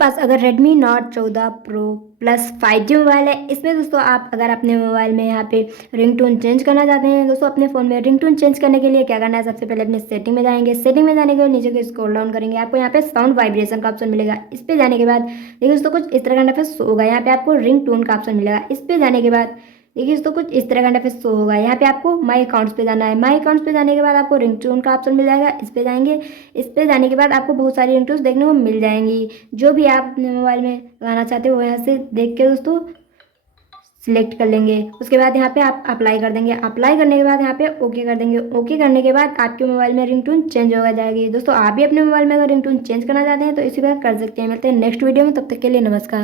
पास अगर Redmi Note 14 Pro plus 5G mobile है, इसमें दोस्तों आप अगर अपने मोबाइल में यहाँ पे रिंगटोन चेंज करना चाहते हैं दोस्तों, अपने फ़ोन में रिंगटोन चेंज करने के लिए क्या करना है, सबसे पहले अपने सेटिंग में जाएंगे। सेटिंग में जाने के बाद नीचे को स्क्रॉल डाउन करेंगे, आपको यहाँ पे साउंड वाइब्रेशन का ऑप्शन मिलेगा। इस पे जाने के बाद देखिए दोस्तों कुछ इस तरह का इंटरफेस होगा। यहाँ पे आपको रिंग टोन का ऑप्शन मिलेगा। इस पे जाने के बाद देखिए दोस्तों कुछ इस तरह का इंटरफेस शो होगा। यहाँ पे आपको माई अकाउंट्स पे जाना है। माई अकाउंट्स पे जाने के बाद आपको रिंगटोन का ऑप्शन मिल जाएगा। इस पे जाएंगे। इस पे जाने के बाद आपको बहुत सारी रिंगटोन्स देखने को मिल जाएंगी। जो भी आप अपने मोबाइल में लगाना चाहते हो यहाँ से देख के दोस्तों सिलेक्ट कर लेंगे। उसके बाद यहाँ पे आप अप्लाई कर देंगे। अप्लाई करने के बाद यहाँ पे ओके कर देंगे। ओके करने के बाद आपके मोबाइल में रिंगटोन चेंज हो जाएगी। दोस्तों आप भी अपने मोबाइल में अगर रिंगटोन चेंज करना चाहते हैं तो इसी प्रकार कर सकते हैं। मिलते हैं नेक्स्ट वीडियो में, तब तक के लिए नमस्कार।